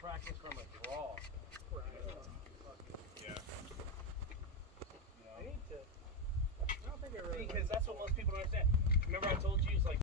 Practice from a draw. Yeah. I need to. I don't think I really. Because that's what most people don't understand. Remember, I told you it's like.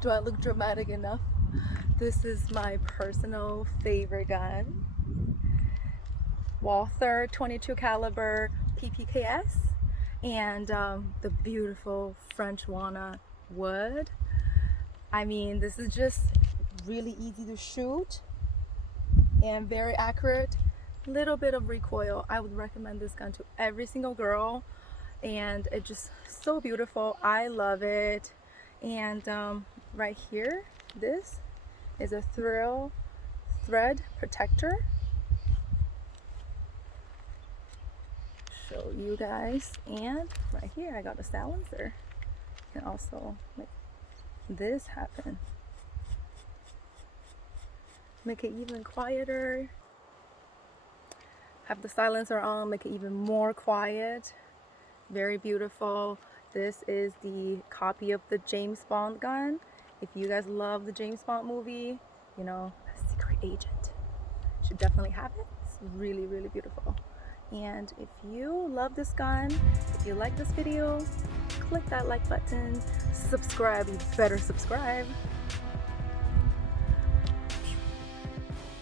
Do I look dramatic enough? This is my personal favorite gun. Walther 22 caliber PPKS, and the beautiful French walnut wood. I mean, this is just really easy to shoot and very accurate. Little bit of recoil. I would recommend this gun to every single girl, and it's just so beautiful. I love it. And right here, this is a thread protector. Show you guys. And right here I got a silencer. Can also make this happen. Make it even quieter. Have the silencer on, make it even more quiet. Very beautiful. This is the copy of the James Bond gun. If you guys love the James Bond movie, you know, a secret agent, should definitely have it. It's really, really beautiful. And if you love this gun, if you like this video, click that like button, subscribe, you better subscribe.